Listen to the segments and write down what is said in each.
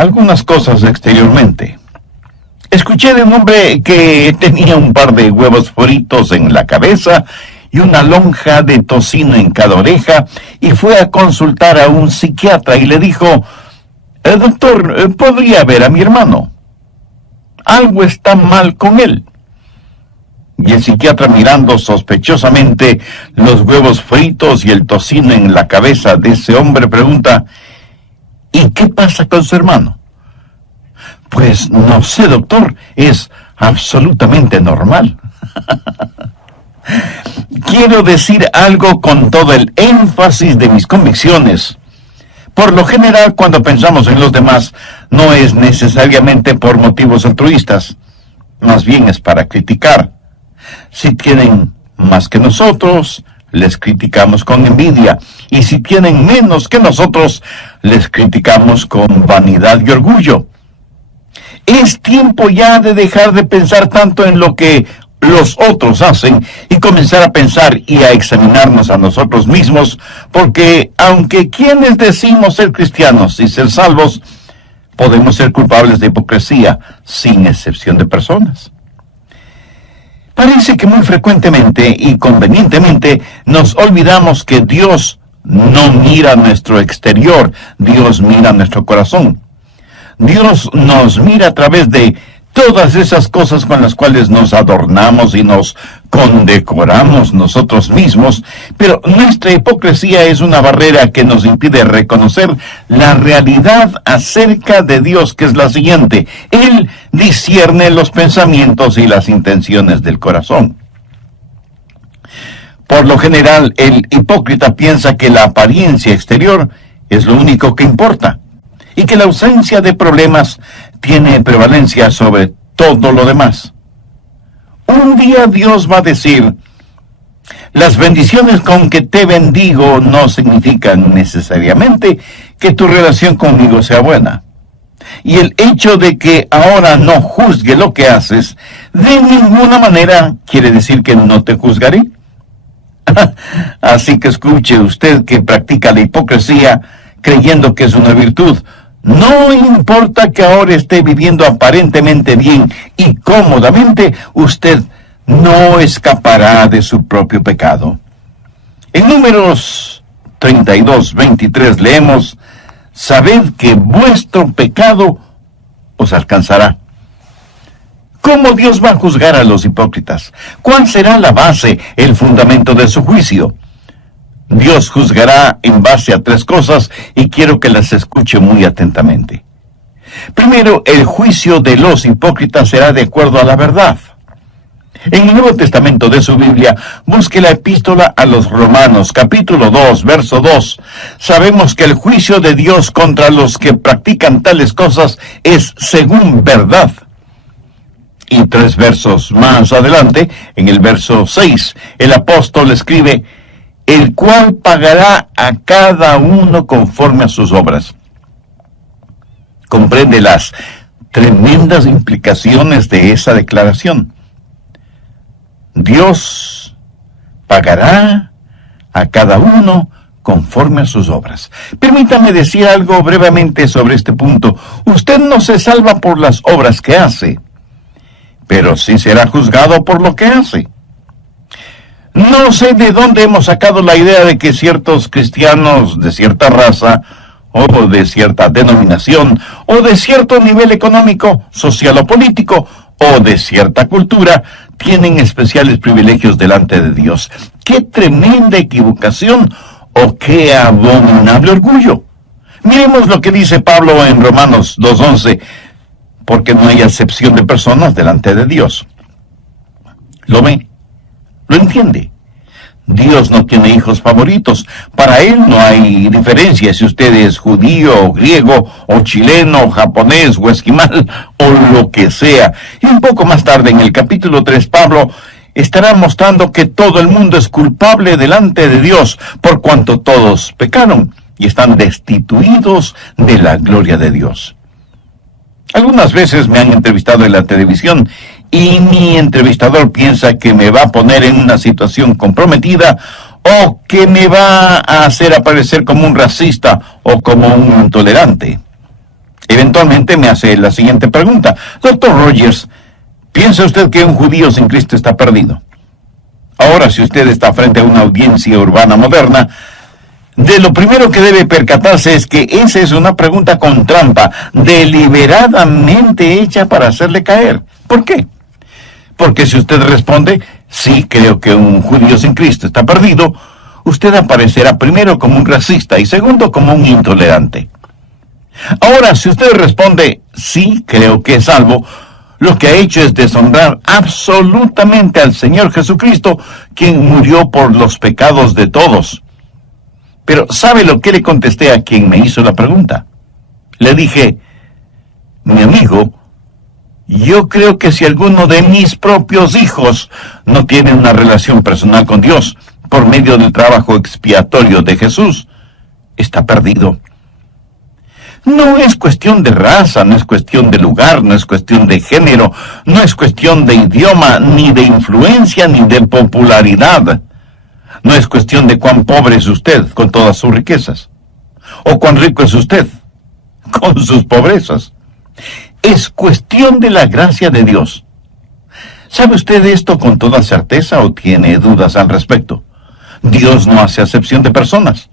algunas cosas exteriormente. Escuché de un hombre que tenía un par de huevos fritos en la cabeza y una lonja de tocino en cada oreja, y fue a consultar a un psiquiatra y le dijo: doctor, ¿podría ver a mi hermano? Algo está mal con él. Y el psiquiatra, mirando sospechosamente los huevos fritos y el tocino en la cabeza de ese hombre, pregunta: ¿y qué pasa con su hermano? Pues no sé, doctor, es absolutamente normal. Quiero decir algo con todo el énfasis de mis convicciones. Por lo general, cuando pensamos en los demás, no es necesariamente por motivos altruistas, más bien es para criticar. Si tienen más que nosotros, les criticamos con envidia, y si tienen menos que nosotros, les criticamos con vanidad y orgullo. Es tiempo ya de dejar de pensar tanto en lo que los otros hacen y comenzar a pensar y a examinarnos a nosotros mismos, porque aunque quienes decimos ser cristianos y ser salvos, podemos ser culpables de hipocresía, sin excepción de personas. Parece que muy frecuentemente y convenientemente nos olvidamos que Dios no mira nuestro exterior, Dios mira nuestro corazón. Dios nos mira a través de todas esas cosas con las cuales nos adornamos y nos condecoramos nosotros mismos, pero nuestra hipocresía es una barrera que nos impide reconocer la realidad acerca de Dios, que es la siguiente: Él discierne los pensamientos y las intenciones del corazón. Por lo general, el hipócrita piensa que la apariencia exterior es lo único que importa, y que la ausencia de problemas tiene prevalencia sobre todo lo demás. Un día Dios va a decir: las bendiciones con que te bendigo no significan necesariamente que tu relación conmigo sea buena. Y el hecho de que ahora no juzgue lo que haces, de ninguna manera quiere decir que no te juzgaré. Así que escuche usted que practica la hipocresía creyendo que es una virtud. No importa que ahora esté viviendo aparentemente bien y cómodamente, usted no escapará de su propio pecado. En Números 32:23 leemos: sabed que vuestro pecado os alcanzará. ¿Cómo Dios va a juzgar a los hipócritas? ¿Cuál será la base, el fundamento de su juicio? Dios juzgará en base a 3 cosas, y quiero que las escuche muy atentamente. Primero, el juicio de los hipócritas será de acuerdo a la verdad. En el Nuevo Testamento de su Biblia, busque la epístola a los Romanos, capítulo 2, verso 2. Sabemos que el juicio de Dios contra los que practican tales cosas es según verdad. Y 3 versos más adelante, en el verso 6, el apóstol escribe: el cual pagará a cada uno conforme a sus obras. Comprende las tremendas implicaciones de esa declaración. Dios pagará a cada uno conforme a sus obras. Permítame decir algo brevemente sobre este punto. Usted no se salva por las obras que hace, pero sí será juzgado por lo que hace. No sé de dónde hemos sacado la idea de que ciertos cristianos de cierta raza, o de cierta denominación, o de cierto nivel económico, social o político, o de cierta cultura, tienen especiales privilegios delante de Dios. ¡Qué tremenda equivocación! ¡O qué abominable orgullo! Miremos lo que dice Pablo en Romanos 2:11, porque no hay acepción de personas delante de Dios. ¿Lo ve? ¿Lo entiende? Dios no tiene hijos favoritos. Para Él no hay diferencia si usted es judío, o griego, o chileno, o japonés, o esquimal, o lo que sea. Y un poco más tarde, en el capítulo 3, Pablo estará mostrando que todo el mundo es culpable delante de Dios, por cuanto todos pecaron y están destituidos de la gloria de Dios. Algunas veces me han entrevistado en la televisión y mi entrevistador piensa que me va a poner en una situación comprometida o que me va a hacer aparecer como un racista o como un intolerante. Eventualmente eventualmente me hace la siguiente pregunta. Doctor Rogers, ¿piensa usted que un judío sin Cristo está perdido? Ahora, si usted está frente a una audiencia urbana moderna, de lo primero que debe percatarse es que esa es una pregunta con trampa, deliberadamente hecha para hacerle caer. ¿Por qué? Porque si usted responde, sí, creo que un judío sin Cristo está perdido, usted aparecerá primero como un racista y segundo como un intolerante. Ahora, si usted responde, sí, creo que es salvo, lo que ha hecho es deshonrar absolutamente al Señor Jesucristo, quien murió por los pecados de todos. Pero, ¿sabe lo que le contesté a quien me hizo la pregunta? Le dije, mi amigo, yo creo que si alguno de mis propios hijos no tiene una relación personal con Dios por medio del trabajo expiatorio de Jesús, está perdido. No es cuestión de raza, no es cuestión de lugar, no es cuestión de género, no es cuestión de idioma, ni de influencia, ni de popularidad. No es cuestión de cuán pobre es usted con todas sus riquezas, o cuán rico es usted con sus pobrezas. Es cuestión de la gracia de Dios. ¿Sabe usted esto con toda certeza o tiene dudas al respecto? Dios no hace acepción de personas.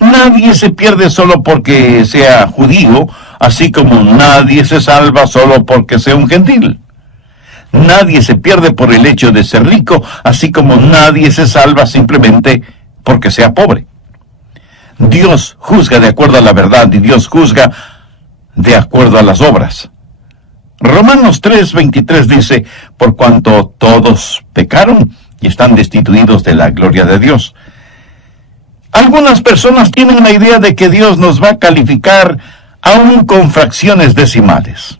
Nadie se pierde solo porque sea judío, así como nadie se salva solo porque sea un gentil. Nadie se pierde por el hecho de ser rico, así como nadie se salva simplemente porque sea pobre. Dios juzga de acuerdo a la verdad y Dios juzga de acuerdo a las obras. Romanos 3:23 dice, por cuanto todos pecaron y están destituidos de la gloria de Dios. Algunas personas tienen la idea de que Dios nos va a calificar aún con fracciones decimales.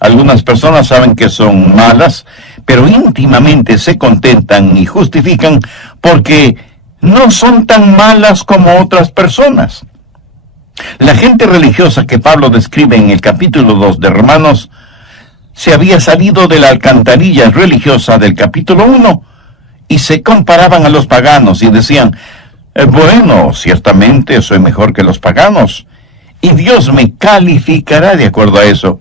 Algunas personas saben que son malas, pero íntimamente se contentan y justifican porque no son tan malas como otras personas. La gente religiosa que Pablo describe en el capítulo 2 de Romanos se había salido de la alcantarilla religiosa del capítulo 1 y se comparaban a los paganos y decían, bueno, ciertamente soy mejor que los paganos, y Dios me calificará de acuerdo a eso.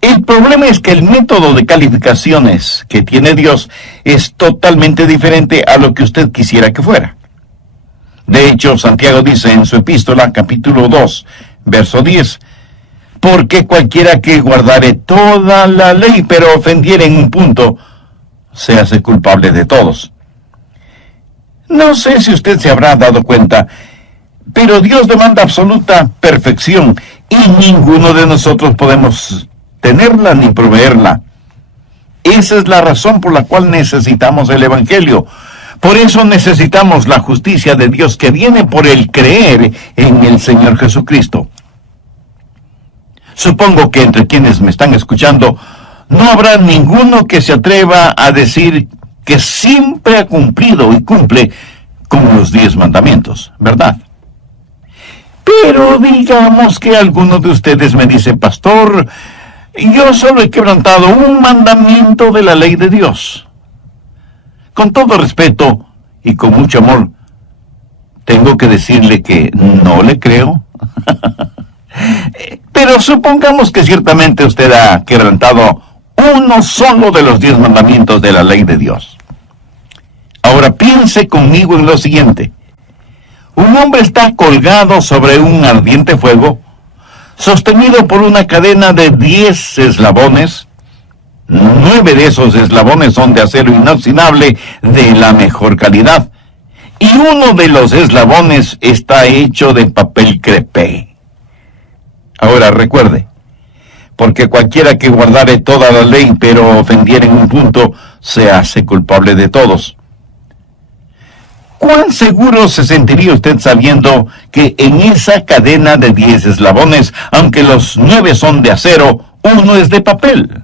El problema es que el método de calificaciones que tiene Dios es totalmente diferente a lo que usted quisiera que fuera. De hecho, Santiago dice en su epístola, capítulo 2, verso 10, porque cualquiera que guardare toda la ley, pero ofendiere en un punto, se hace culpable de todos. No sé si usted se habrá dado cuenta, pero Dios demanda absoluta perfección y ninguno de nosotros podemos tenerla ni proveerla. Esa es la razón por la cual necesitamos el Evangelio. Por eso necesitamos la justicia de Dios que viene por el creer en el Señor Jesucristo. Supongo que entre quienes me están escuchando no habrá ninguno que se atreva a decir que siempre ha cumplido y cumple con los 10 mandamientos, ¿verdad? Pero digamos que alguno de ustedes me dice, pastor, yo solo he quebrantado un mandamiento de la ley de Dios. Con todo respeto y con mucho amor, tengo que decirle que no le creo. Pero supongamos que ciertamente usted ha quebrantado uno solo de los 10 mandamientos de la ley de Dios. Ahora piense conmigo en lo siguiente. Un hombre está colgado sobre un ardiente fuego, sostenido por una cadena de 10 eslabones. 9 de esos eslabones son de acero inoxidable de la mejor calidad, y uno de los eslabones está hecho de papel crepé. Ahora recuerde, porque cualquiera que guardare toda la ley, pero ofendiere en un punto, se hace culpable de todos. ¿Cuán seguro se sentiría usted sabiendo que en esa cadena de 10 eslabones, aunque los 9 son de acero, uno es de papel?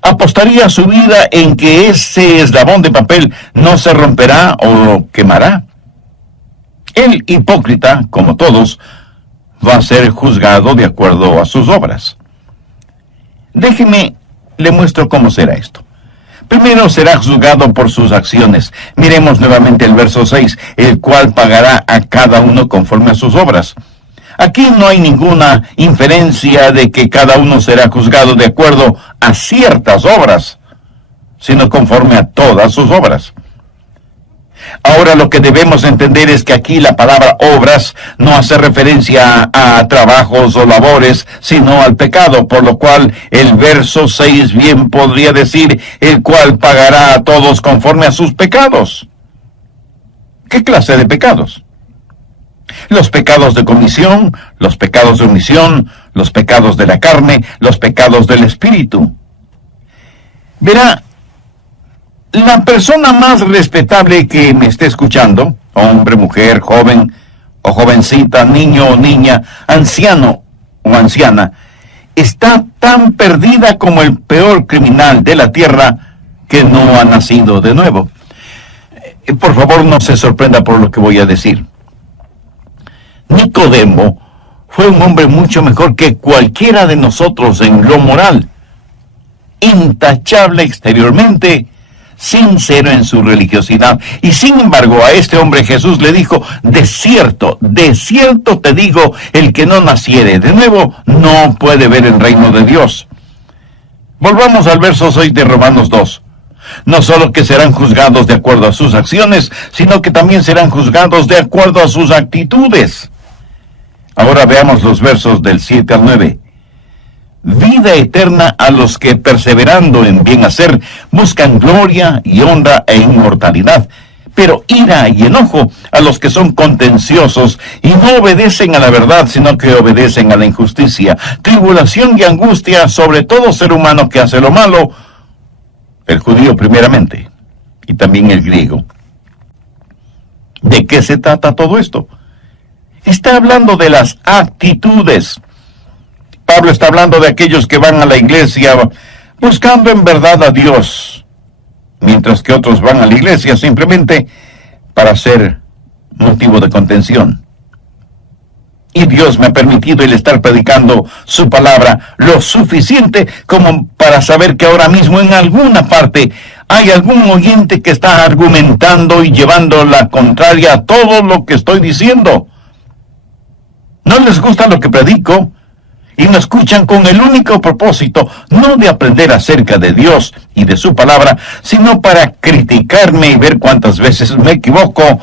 ¿Apostaría su vida en que ese eslabón de papel no se romperá o quemará? El hipócrita, como todos, va a ser juzgado de acuerdo a sus obras. Déjeme, le muestro cómo será esto. Primero será juzgado por sus acciones. Miremos nuevamente el verso 6, el cual pagará a cada uno conforme a sus obras. Aquí no hay ninguna inferencia de que cada uno será juzgado de acuerdo a ciertas obras, sino conforme a todas sus obras. Ahora lo que debemos entender es que aquí la palabra obras no hace referencia a trabajos o labores, sino al pecado, por lo cual el verso 6 bien podría decir, el cual pagará a todos conforme a sus pecados. ¿Qué clase de pecados? Los pecados de comisión, los pecados de omisión, los pecados de la carne, los pecados del espíritu. Verá, la persona más respetable que me esté escuchando, hombre, mujer, joven o jovencita, niño o niña, anciano o anciana, está tan perdida como el peor criminal de la tierra que no ha nacido de nuevo. Por favor, no se sorprenda por lo que voy a decir. Nicodemo fue un hombre mucho mejor que cualquiera de nosotros en lo moral, intachable exteriormente, sincero en su religiosidad. Y sin embargo, a este hombre Jesús le dijo, de cierto te digo, el que no naciere de nuevo no puede ver el reino de Dios. Volvamos al verso 6 de Romanos 2. No solo que serán juzgados de acuerdo a sus acciones, sino que también serán juzgados de acuerdo a sus actitudes. Ahora veamos los versos del 7 al 9. Vida eterna a los que, perseverando en bien hacer, buscan gloria y honra e inmortalidad, pero ira y enojo a los que son contenciosos y no obedecen a la verdad, sino que obedecen a la injusticia, tribulación y angustia sobre todo ser humano que hace lo malo, el judío primeramente, y también el griego. ¿De qué se trata todo esto? Está hablando de las actitudes. Pablo está hablando de aquellos que van a la iglesia buscando en verdad a Dios, mientras que otros van a la iglesia simplemente para ser motivo de contención. Y Dios me ha permitido el estar predicando su palabra lo suficiente como para saber que ahora mismo en alguna parte hay algún oyente que está argumentando y llevando la contraria a todo lo que estoy diciendo. No les gusta lo que predico y me escuchan con el único propósito, no de aprender acerca de Dios y de su palabra, sino para criticarme y ver cuántas veces me equivoco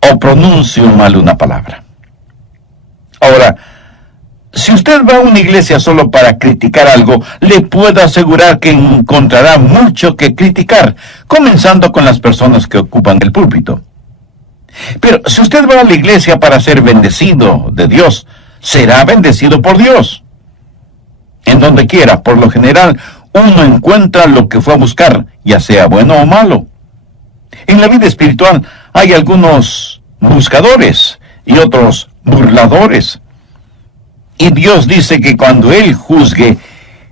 o pronuncio mal una palabra. Ahora, si usted va a una iglesia solo para criticar algo, le puedo asegurar que encontrará mucho que criticar, comenzando con las personas que ocupan el púlpito. Pero si usted va a la iglesia para ser bendecido de Dios, será bendecido por Dios. En donde quiera, por lo general, uno encuentra lo que fue a buscar, ya sea bueno o malo. En la vida espiritual hay algunos buscadores y otros burladores. Y Dios dice que cuando Él juzgue,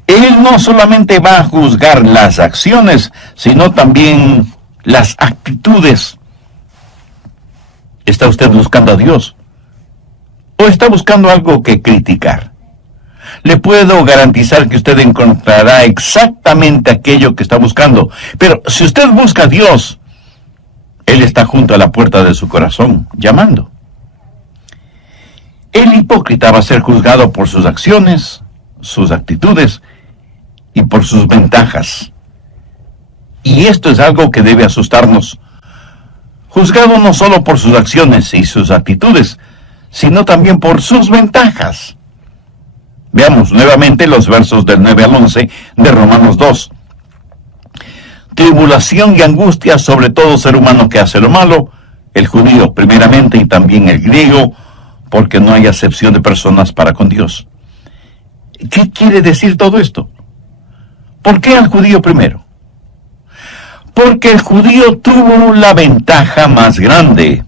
Él no solamente va a juzgar las acciones, sino también las actitudes. ¿Está usted buscando a Dios? ¿O está buscando algo que criticar? Le puedo garantizar que usted encontrará exactamente aquello que está buscando. Pero si usted busca a Dios, Él está junto a la puerta de su corazón, llamando. El hipócrita va a ser juzgado por sus acciones, sus actitudes y por sus ventajas. Y esto es algo que debe asustarnos. Juzgado no solo por sus acciones y sus actitudes, sino también por sus ventajas. Veamos nuevamente los versos del 9 al 11 de Romanos 2. Tribulación y angustia sobre todo ser humano que hace lo malo, el judío primeramente y también el griego, porque no hay acepción de personas para con Dios. ¿Qué quiere decir todo esto? ¿Por qué al judío primero? Porque el judío tuvo la ventaja más grande.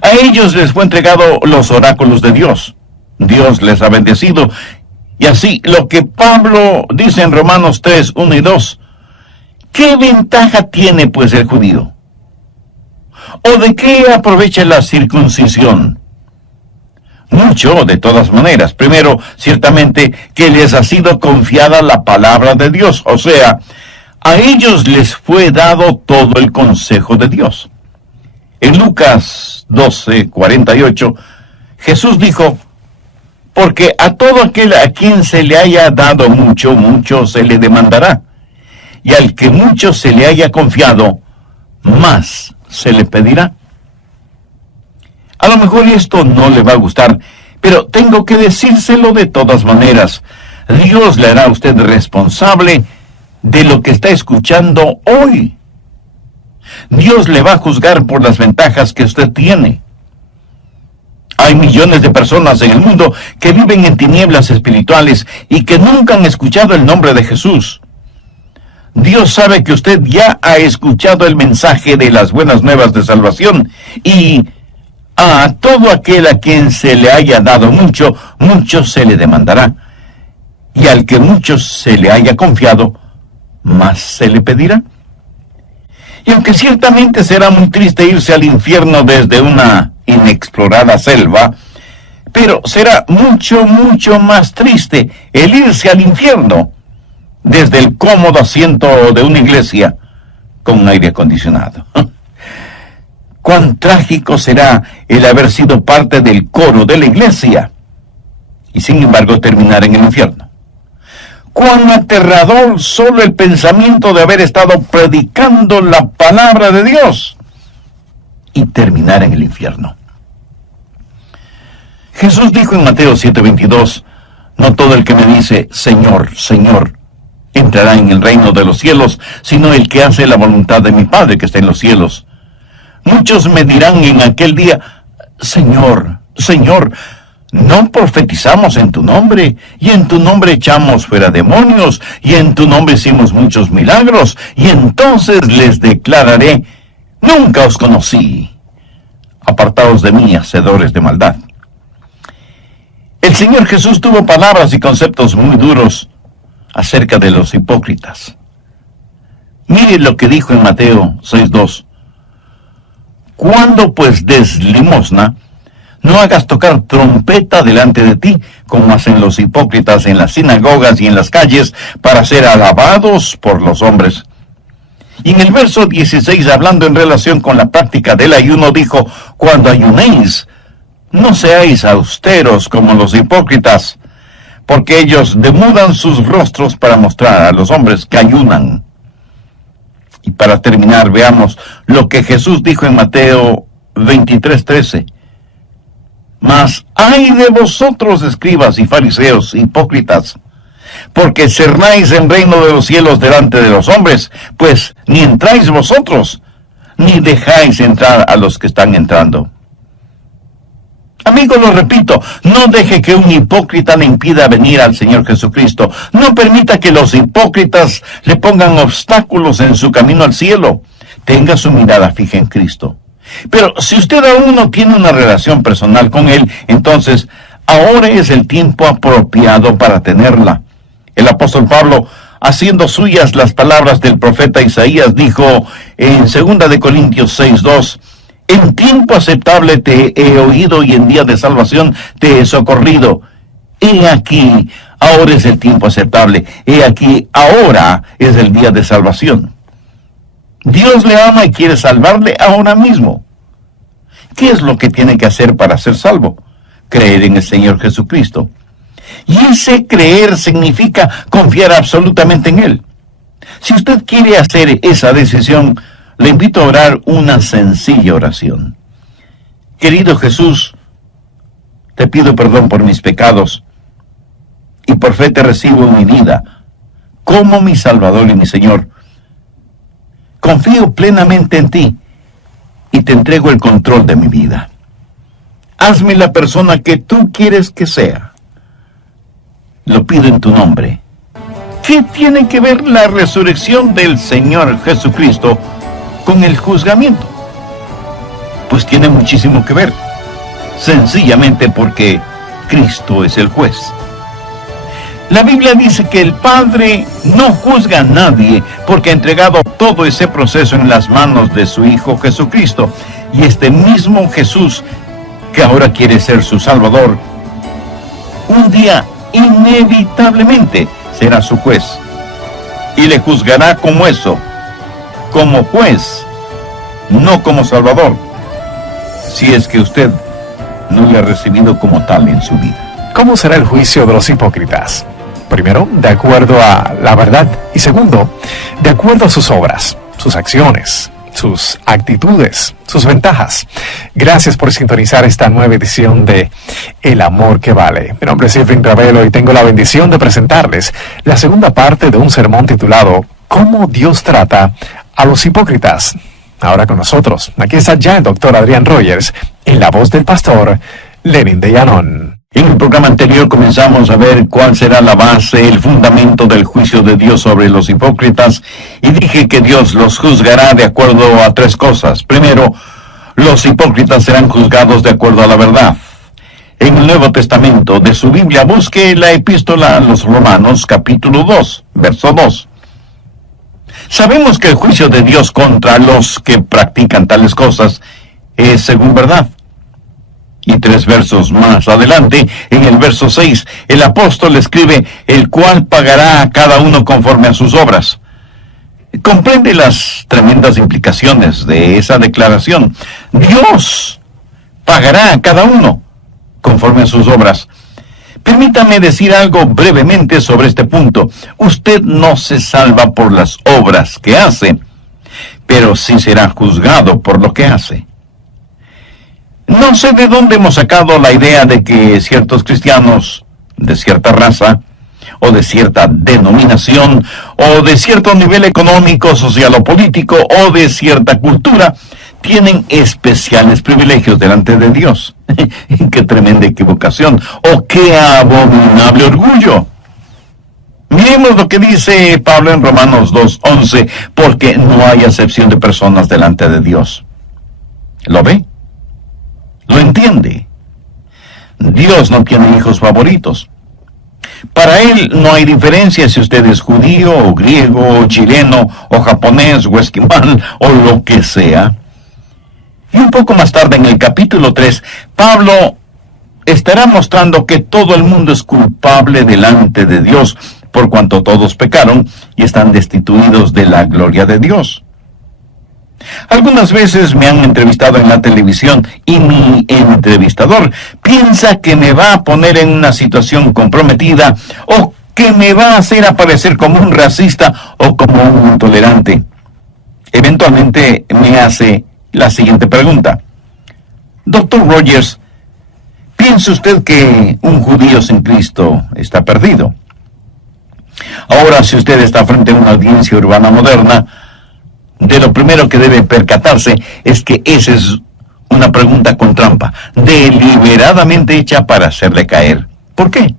A ellos les fue entregado los oráculos de Dios. Dios les ha bendecido. Y así, lo que Pablo dice en Romanos 3, 1 y 2, ¿qué ventaja tiene pues el judío? ¿O de qué aprovecha la circuncisión? Mucho, de todas maneras. Primero, ciertamente, que les ha sido confiada la palabra de Dios. O sea, a ellos les fue dado todo el consejo de Dios. En Lucas 12, 48, Jesús dijo, porque a todo aquel a quien se le haya dado mucho, mucho se le demandará. Y al que mucho se le haya confiado, más se le pedirá. A lo mejor esto no le va a gustar, pero tengo que decírselo de todas maneras. Dios le hará a usted responsable de lo que está escuchando hoy. Dios le va a juzgar por las ventajas que usted tiene. Hay millones de personas en el mundo que viven en tinieblas espirituales y que nunca han escuchado el nombre de Jesús. Dios sabe que usted ya ha escuchado el mensaje de las buenas nuevas de salvación y a todo aquel a quien se le haya dado mucho, mucho se le demandará. Y al que mucho se le haya confiado, más se le pedirá. Y aunque ciertamente será muy triste irse al infierno desde una inexplorada selva, pero será mucho, mucho más triste el irse al infierno desde el cómodo asiento de una iglesia con un aire acondicionado. Cuán trágico será el haber sido parte del coro de la iglesia y sin embargo terminar en el infierno. Cuán aterrador solo el pensamiento de haber estado predicando la palabra de Dios y terminar en el infierno. Jesús dijo en Mateo 7:22, no todo el que me dice, Señor, Señor, entrará en el reino de los cielos, sino el que hace la voluntad de mi Padre que está en los cielos. Muchos me dirán en aquel día, Señor, Señor, ¿no profetizamos en tu nombre? Y en tu nombre echamos fuera demonios, y en tu nombre hicimos muchos milagros, y entonces les declararé, nunca os conocí. Apartaos de mí, hacedores de maldad. El Señor Jesús tuvo palabras y conceptos muy duros acerca de los hipócritas. Mire lo que dijo en Mateo 6:2. Cuando pues des limosna, no hagas tocar trompeta delante de ti, como hacen los hipócritas en las sinagogas y en las calles, para ser alabados por los hombres. Y en el verso 16, hablando en relación con la práctica del ayuno, dijo, cuando ayunéis, no seáis austeros como los hipócritas, porque ellos demudan sus rostros para mostrar a los hombres que ayunan. Y para terminar, veamos lo que Jesús dijo en Mateo 23:13. Mas ay de vosotros, escribas y fariseos, hipócritas, porque cerráis el reino de los cielos delante de los hombres, pues ni entráis vosotros, ni dejáis entrar a los que están entrando. Amigo, lo repito, no deje que un hipócrita le impida venir al Señor Jesucristo. No permita que los hipócritas le pongan obstáculos en su camino al cielo. Tenga su mirada fija en Cristo. Pero si usted aún no tiene una relación personal con Él, entonces ahora es el tiempo apropiado para tenerla. El apóstol Pablo, haciendo suyas las palabras del profeta Isaías, dijo en 2 Corintios 6:2, en tiempo aceptable te he oído y en día de salvación te he socorrido. He aquí, ahora es el tiempo aceptable. He aquí, ahora es el día de salvación. Dios le ama y quiere salvarle ahora mismo. ¿Qué es lo que tiene que hacer para ser salvo? Creer en el Señor Jesucristo. Y ese creer significa confiar absolutamente en Él. Si usted quiere hacer esa decisión, le invito a orar una sencilla oración. Querido Jesús, te pido perdón por mis pecados y por fe te recibo en mi vida como mi Salvador y mi Señor. Confío plenamente en ti y te entrego el control de mi vida. Hazme la persona que tú quieres que sea. Lo pido en tu nombre. ¿Qué tiene que ver la resurrección del Señor Jesucristo con el juzgamiento? Pues tiene muchísimo que ver, sencillamente porque Cristo es el juez. La Biblia dice que el Padre no juzga a nadie porque ha entregado todo ese proceso en las manos de su Hijo Jesucristo. Y este mismo Jesús, que ahora quiere ser su Salvador, un día inevitablemente será su juez. Y le juzgará como eso, como juez, no como Salvador, si es que usted no no le ha recibido como tal en su vida. ¿Cómo será el juicio de los hipócritas? Primero, de acuerdo a la verdad. Y segundo, de acuerdo a sus obras, sus acciones, sus actitudes, sus ventajas. Gracias por sintonizar esta nueva edición de El Amor que Vale. Mi nombre es Efraín Ravelo y tengo la bendición de presentarles la segunda parte de un sermón titulado ¿Cómo Dios trata a los hipócritas? Ahora con nosotros, aquí está ya el doctor Adrián Rogers, en la voz del pastor Lenin de Llanón. En el programa anterior comenzamos a ver cuál será la base, el fundamento del juicio de Dios sobre los hipócritas, y dije que Dios los juzgará de acuerdo a tres cosas. Primero, los hipócritas serán juzgados de acuerdo a la verdad. En el Nuevo Testamento de su Biblia, busque la epístola a los Romanos, capítulo 2, verso 2. Sabemos que el juicio de Dios contra los que practican tales cosas es según verdad. Y 3 versos más adelante, en el verso 6, el apóstol escribe, el cual pagará a cada uno conforme a sus obras. Comprende las tremendas implicaciones de esa declaración. Dios pagará a cada uno conforme a sus obras. Permítame decir algo brevemente sobre este punto. Usted no se salva por las obras que hace, pero sí será juzgado por lo que hace. No sé de dónde hemos sacado la idea de que ciertos cristianos de cierta raza, o de cierta denominación, o de cierto nivel económico, social o político, o de cierta cultura, tienen especiales privilegios delante de Dios. ¡Qué tremenda equivocación! ¡Oh, qué abominable orgullo! Miremos lo que dice Pablo en Romanos 2:11, porque no hay acepción de personas delante de Dios. ¿Lo ve? ¿Lo entiende? Dios no tiene hijos favoritos. Para Él no hay diferencia si usted es judío, o griego, o chileno, o japonés, o esquimal, o lo que sea. Y un poco más tarde, en el capítulo 3, Pablo estará mostrando que todo el mundo es culpable delante de Dios, por cuanto todos pecaron y están destituidos de la gloria de Dios. Algunas veces me han entrevistado en la televisión y mi entrevistador piensa que me va a poner en una situación comprometida o que me va a hacer aparecer como un racista o como un intolerante. Eventualmente me hace la siguiente pregunta. Doctor Rogers, ¿piensa usted que un judío sin Cristo está perdido? Ahora, si usted está frente a una audiencia urbana moderna, de lo primero que debe percatarse es que esa es una pregunta con trampa, deliberadamente hecha para hacerle caer. ¿Por qué?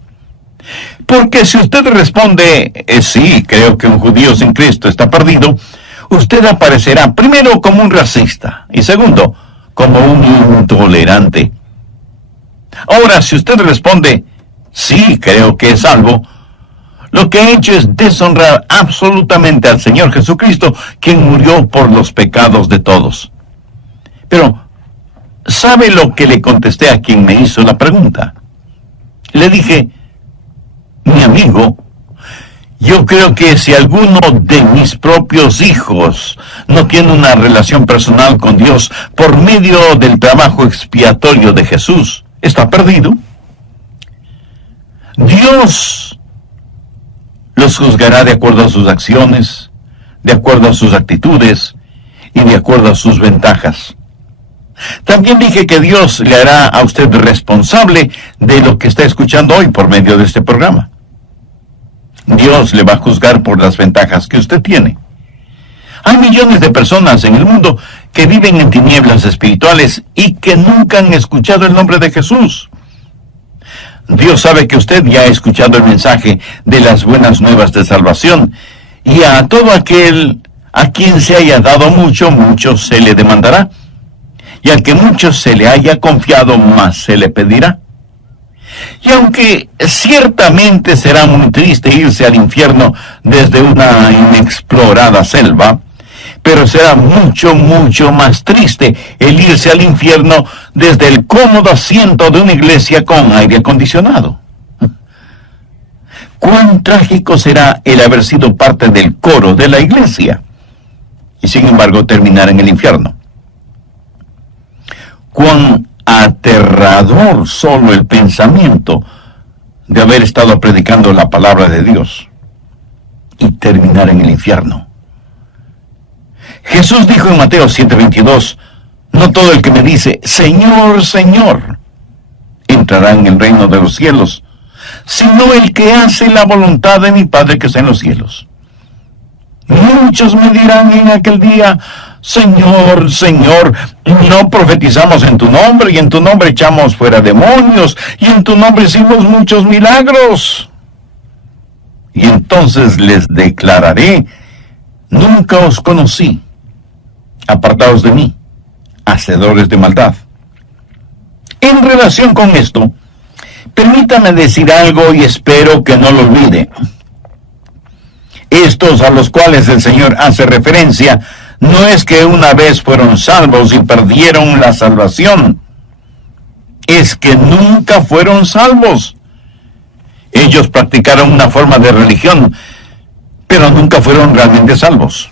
Porque si usted responde, sí, creo que un judío sin Cristo está perdido, usted aparecerá primero como un racista y segundo, como un intolerante. Ahora, si usted responde, sí, creo que es salvo, lo que ha hecho es deshonrar absolutamente al Señor Jesucristo, quien murió por los pecados de todos. Pero, ¿sabe lo que le contesté a quien me hizo la pregunta? Le dije, mi amigo, yo creo que si alguno de mis propios hijos no tiene una relación personal con Dios por medio del trabajo expiatorio de Jesús, está perdido. Dios los juzgará de acuerdo a sus acciones, de acuerdo a sus actitudes y de acuerdo a sus ventajas. También dije que Dios le hará a usted responsable de lo que está escuchando hoy por medio de este programa. Dios le va a juzgar por las ventajas que usted tiene. Hay millones de personas en el mundo que viven en tinieblas espirituales y que nunca han escuchado el nombre de Jesús. Dios sabe que usted ya ha escuchado el mensaje de las buenas nuevas de salvación, y a todo aquel a quien se haya dado mucho, mucho se le demandará, y al que mucho se le haya confiado, más se le pedirá. Y aunque ciertamente será muy triste irse al infierno desde una inexplorada selva, pero será mucho, mucho más triste el irse al infierno desde el cómodo asiento de una iglesia con aire acondicionado. Cuán trágico será el haber sido parte del coro de la iglesia y sin embargo terminar en el infierno. Cuán aterrador solo el pensamiento de haber estado predicando la palabra de Dios y terminar en el infierno. Jesús dijo en Mateo 7:22, no todo el que me dice, Señor, Señor, entrará en el reino de los cielos, sino el que hace la voluntad de mi Padre que está en los cielos. Muchos me dirán en aquel día, Señor, Señor, no profetizamos en tu nombre, y en tu nombre echamos fuera demonios, y en tu nombre hicimos muchos milagros. Y entonces les declararé, nunca os conocí, apartaos de mí, hacedores de maldad. En relación con esto, permítame decir algo y espero que no lo olvide. Estos a los cuales el Señor hace referencia, no es que una vez fueron salvos y perdieron la salvación, es que nunca fueron salvos. Ellos practicaron una forma de religión, pero nunca fueron realmente salvos.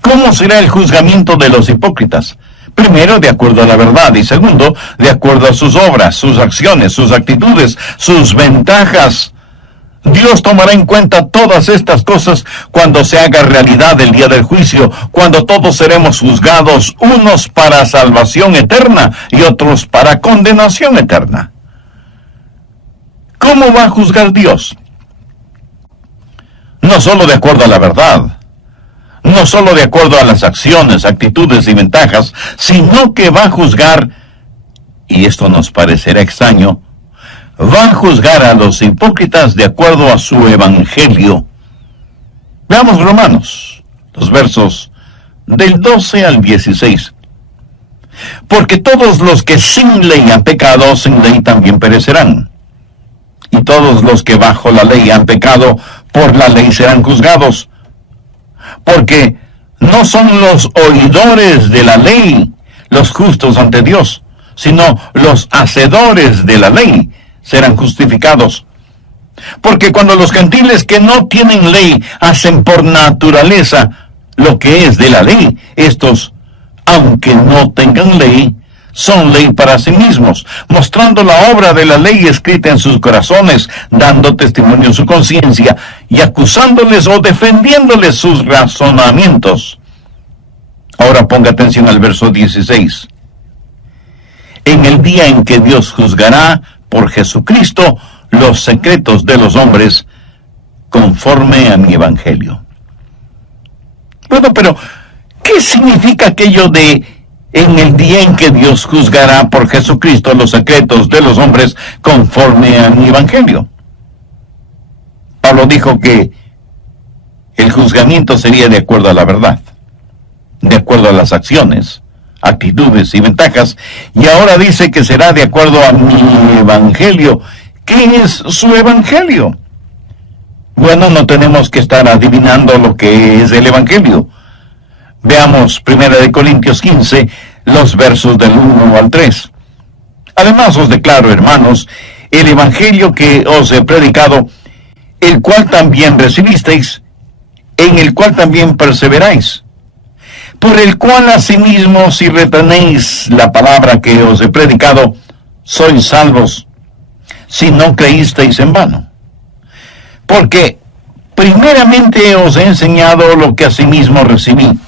¿Cómo será el juzgamiento de los hipócritas? Primero, de acuerdo a la verdad, y segundo, de acuerdo a sus obras, sus acciones, sus actitudes, sus ventajas. Dios tomará en cuenta todas estas cosas cuando se haga realidad el día del juicio, cuando todos seremos juzgados, unos para salvación eterna y otros para condenación eterna. ¿Cómo va a juzgar Dios? No solo de acuerdo a la verdad, no solo de acuerdo a las acciones, actitudes y ventajas, sino que va a juzgar, y esto nos parecerá extraño, va a juzgar a los hipócritas de acuerdo a su evangelio. Veamos Romanos, los versos del 12 al 16. Porque todos los que sin ley han pecado, sin ley también perecerán. Y todos los que bajo la ley han pecado, por la ley serán juzgados. Porque no son los oidores de la ley los justos ante Dios, sino los hacedores de la ley serán justificados. Porque cuando los gentiles que no tienen ley hacen por naturaleza lo que es de la ley, estos, aunque no tengan ley, son ley para sí mismos, mostrando la obra de la ley escrita en sus corazones, dando testimonio en su conciencia y acusándoles o defendiéndoles sus razonamientos. Ahora ponga atención al verso 16. En el día en que Dios juzgará por Jesucristo los secretos de los hombres, conforme a mi evangelio. Bueno, pero ¿qué significa aquello de en el día en que Dios juzgará por Jesucristo los secretos de los hombres conforme a mi evangelio? Pablo dijo que el juzgamiento sería de acuerdo a la verdad, de acuerdo a las acciones, actitudes y ventajas, y ahora dice que será de acuerdo a mi evangelio. ¿Qué es su evangelio? Bueno, no tenemos que estar adivinando lo que es el evangelio. Veamos 1 Corintios 15, los versos del 1 al 3. Además os declaro, hermanos, el evangelio que os he predicado, el cual también recibisteis, en el cual también perseveráis, por el cual asimismo si retenéis la palabra que os he predicado, sois salvos, si no creísteis en vano. Porque primeramente os he enseñado lo que asimismo recibí,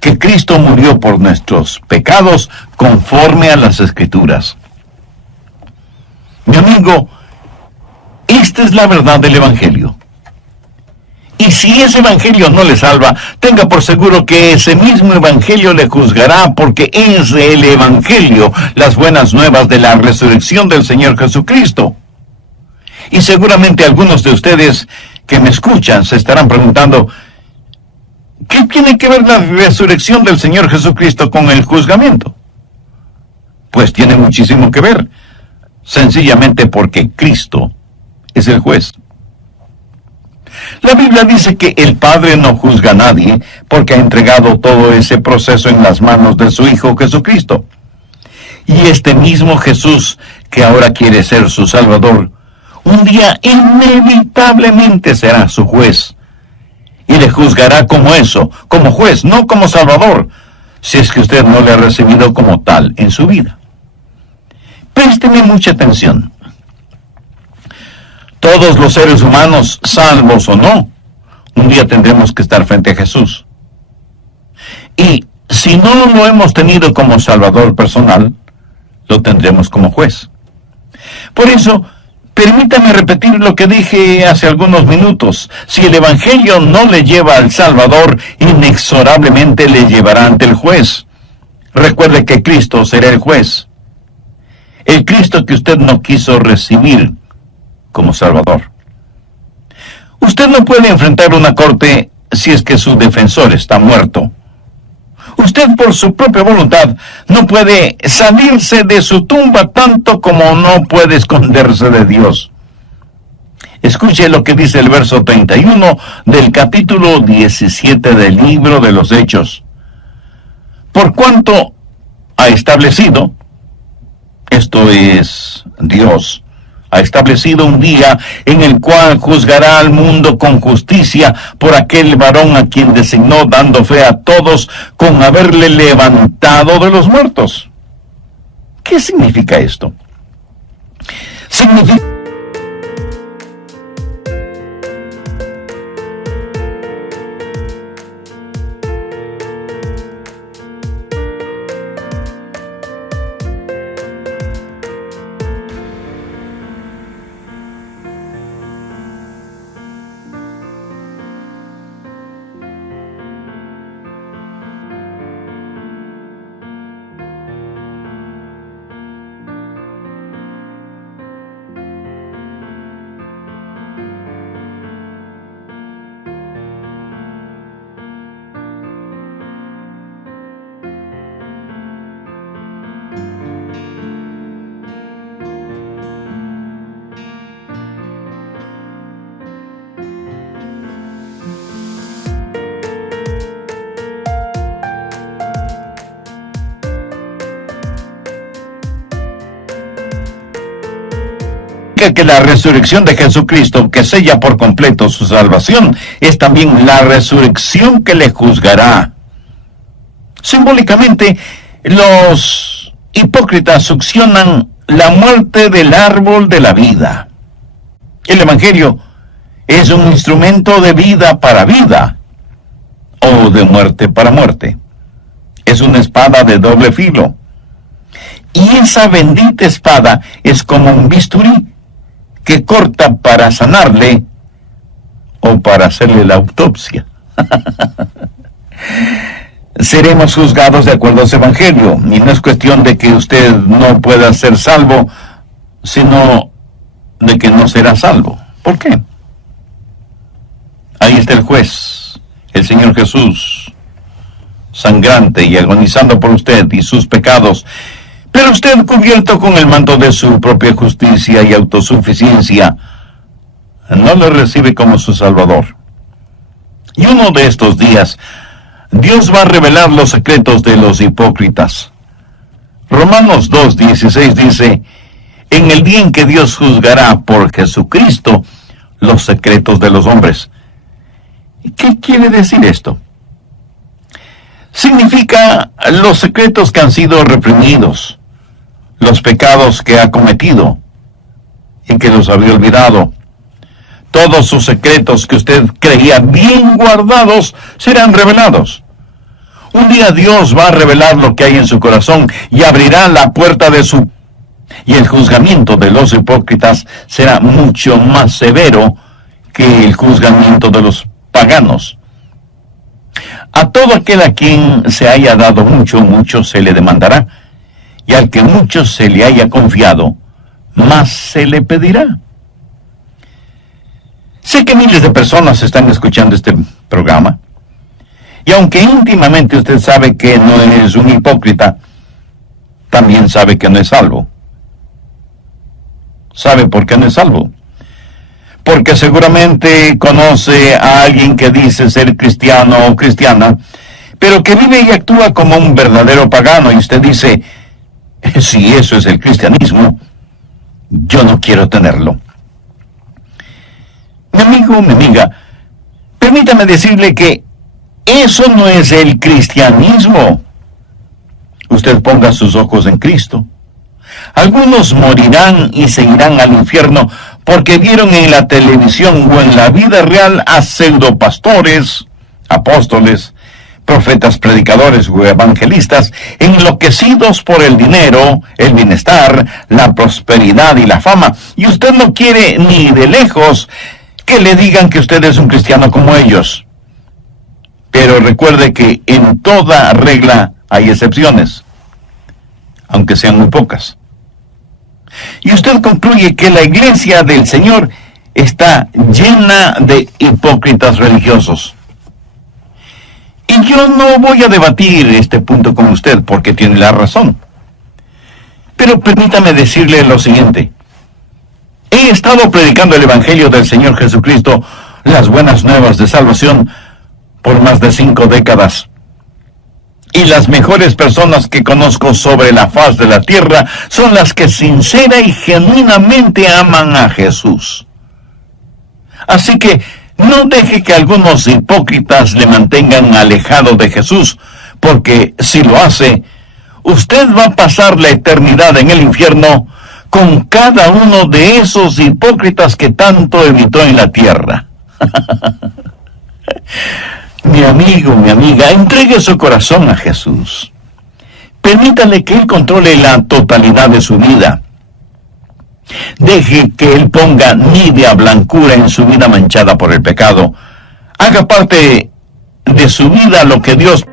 que Cristo murió por nuestros pecados conforme a las Escrituras. Mi amigo, esta es la verdad del Evangelio. Y si ese Evangelio no le salva, tenga por seguro que ese mismo Evangelio le juzgará, porque es el Evangelio, las buenas nuevas de la resurrección del Señor Jesucristo. Y seguramente algunos de ustedes que me escuchan se estarán preguntando, ¿qué tiene que ver la resurrección del Señor Jesucristo con el juzgamiento? Pues tiene muchísimo que ver, sencillamente porque Cristo es el juez. La Biblia dice que el Padre no juzga a nadie porque ha entregado todo ese proceso en las manos de su Hijo Jesucristo. Y este mismo Jesús, que ahora quiere ser su Salvador, un día inevitablemente será su juez. Y le juzgará como eso, como juez, no como Salvador, si es que usted no le ha recibido como tal en su vida. Présteme mucha atención. Todos los seres humanos, salvos o no, un día tendremos que estar frente a Jesús. Y si no lo hemos tenido como Salvador personal, lo tendremos como juez. Por eso, permítame repetir lo que dije hace algunos minutos. Si el Evangelio no le lleva al Salvador, inexorablemente le llevará ante el juez. Recuerde que Cristo será el juez. El Cristo que usted no quiso recibir como Salvador. Usted no puede enfrentar una corte si es que su defensor está muerto. Usted por su propia voluntad no puede salirse de su tumba tanto como no puede esconderse de Dios. Escuche lo que dice el verso 31 del capítulo 17 del libro de los Hechos. Por cuanto ha establecido, esto es Dios, ha establecido un día en el cual juzgará al mundo con justicia por aquel varón a quien designó, dando fe a todos con haberle levantado de los muertos. ¿Qué significa esto? Significa que la resurrección de Jesucristo, que sella por completo su salvación, es también la resurrección que le juzgará. Simbólicamente, los hipócritas succionan la muerte del árbol de la vida. El Evangelio es un instrumento de vida para vida, o de muerte para muerte. Es una espada de doble filo. Y esa bendita espada es como un bisturí que corta para sanarle o para hacerle la autopsia. Seremos juzgados de acuerdo a ese Evangelio, y no es cuestión de que usted no pueda ser salvo, sino de que no será salvo. ¿Por qué? Ahí está el juez, el Señor Jesús, sangrante y agonizando por usted y sus pecados, pero usted, cubierto con el manto de su propia justicia y autosuficiencia, no lo recibe como su Salvador. Y uno de estos días, Dios va a revelar los secretos de los hipócritas. Romanos 2:16 dice, en el día en que Dios juzgará por Jesucristo los secretos de los hombres. ¿Qué quiere decir esto? Significa los secretos que han sido reprimidos, los pecados que ha cometido y que los había olvidado. Todos sus secretos que usted creía bien guardados serán revelados. Un día Dios va a revelar lo que hay en su corazón y abrirá la puerta de su... Y el juzgamiento de los hipócritas será mucho más severo que el juzgamiento de los paganos. A todo aquel a quien se haya dado mucho, mucho se le demandará, y al que mucho se le haya confiado, más se le pedirá. Sé que miles de personas están escuchando este programa, y aunque íntimamente usted sabe que no es un hipócrita, también sabe que no es salvo. ¿Sabe por qué no es salvo? Porque seguramente conoce a alguien que dice ser cristiano o cristiana, pero que vive y actúa como un verdadero pagano, y usted dice, si eso es el cristianismo, yo no quiero tenerlo. Mi amigo, mi amiga, permítame decirle que eso no es el cristianismo. usted ponga sus ojos en Cristo. Algunos morirán y se irán al infierno porque vieron en la televisión o en la vida real a pseudopastores, apóstoles, profetas, predicadores o evangelistas enloquecidos por el dinero, el bienestar, la prosperidad y la fama. Y usted no quiere ni de lejos que le digan que usted es un cristiano como ellos. Pero recuerde que en toda regla hay excepciones, aunque sean muy pocas. Y usted concluye que la iglesia del Señor está llena de hipócritas religiosos. Y yo no voy a debatir este punto con usted porque tiene la razón. Pero permítame decirle lo siguiente. He estado predicando el Evangelio del Señor Jesucristo, las buenas nuevas de salvación, por más de 5 décadas. Y las mejores personas que conozco sobre la faz de la tierra son las que sincera y genuinamente aman a Jesús. Así que no deje que algunos hipócritas le mantengan alejado de Jesús, porque si lo hace, usted va a pasar la eternidad en el infierno con cada uno de esos hipócritas que tanto evitó en la tierra. Mi amigo, mi amiga, entregue su corazón a Jesús. Permítale que Él controle la totalidad de su vida. Deje que Él ponga nívea blancura en su vida manchada por el pecado. Haga parte de su vida lo que Dios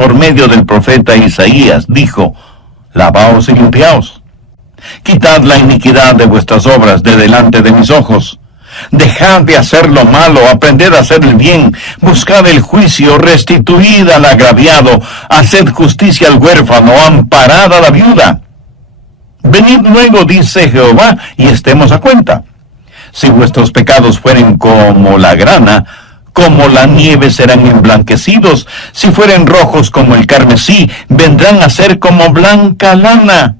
por medio del profeta Isaías dijo: lavaos y limpiaos, quitad la iniquidad de vuestras obras de delante de mis ojos, dejad de hacer lo malo, aprended a hacer el bien, buscad el juicio, restituid al agraviado, haced justicia al huérfano, amparad a la viuda. Venid luego, dice Jehová, y estemos a cuenta. Si vuestros pecados fueren como la grana, como la nieve serán emblanquecidos. Si fueren rojos como el carmesí, vendrán a ser como blanca lana.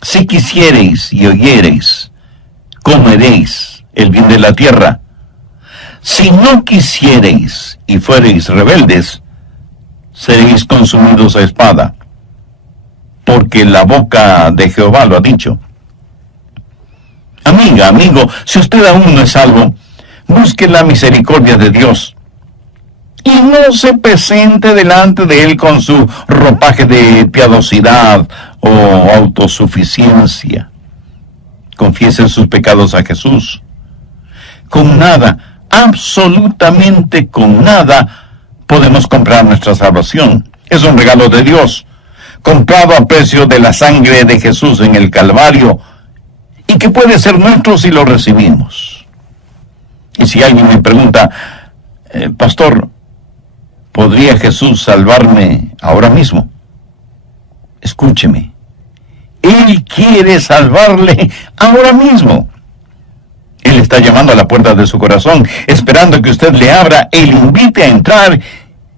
Si quisiereis y oyereis, comeréis el bien de la tierra. Si no quisiereis y fuereis rebeldes, seréis consumidos a espada, porque la boca de Jehová lo ha dicho. Amiga, amigo, si usted aún no es salvo, busque la misericordia de Dios y no se presente delante de Él con su ropaje de piadosidad o autosuficiencia. Confiese sus pecados a Jesús. Con nada, absolutamente con nada, podemos comprar nuestra salvación. Es un regalo de Dios, comprado a precio de la sangre de Jesús en el Calvario, y que puede ser nuestro si lo recibimos. Y si alguien me pregunta, pastor, ¿podría Jesús salvarme ahora mismo? Escúcheme, Él quiere salvarle ahora mismo. Él está llamando a la puerta de su corazón, esperando que usted le abra y le invite a entrar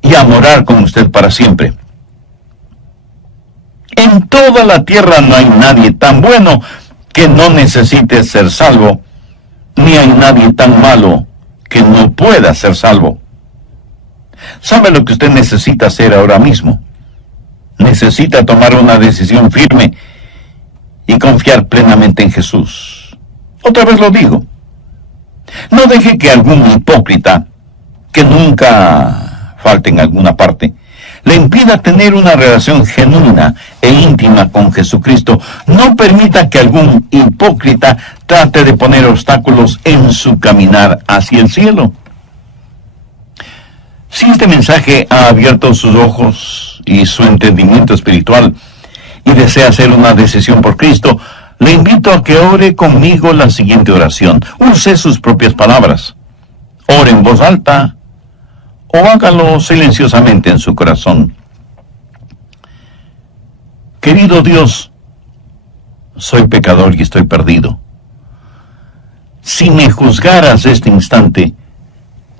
y a morar con usted para siempre. En toda la tierra no hay nadie tan bueno que no necesite ser salvo, ni hay nadie tan malo que no pueda ser salvo. ¿Sabe lo que usted necesita hacer ahora mismo? Necesita tomar una decisión firme y confiar plenamente en Jesús. Otra vez lo digo. No deje que algún hipócrita, que nunca falte en alguna parte, le impida tener una relación genuina e íntima con Jesucristo, no permita que algún hipócrita trate de poner obstáculos en su caminar hacia el cielo. Si este mensaje ha abierto sus ojos y su entendimiento espiritual y desea hacer una decisión por Cristo, le invito a que ore conmigo la siguiente oración. Use sus propias palabras. Ore en voz alta o hágalo silenciosamente en su corazón. Querido Dios, soy pecador y estoy perdido. Si me juzgaras este instante,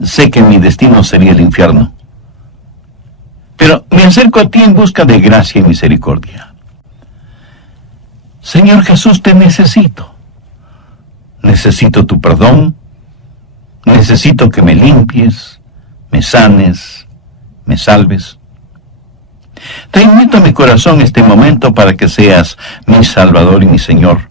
sé que mi destino sería el infierno. Pero me acerco a ti en busca de gracia y misericordia. Señor Jesús, te necesito. Necesito tu perdón. Necesito que me limpies, me sanes, me salves. Te invito a mi corazón este momento para que seas mi Salvador y mi Señor.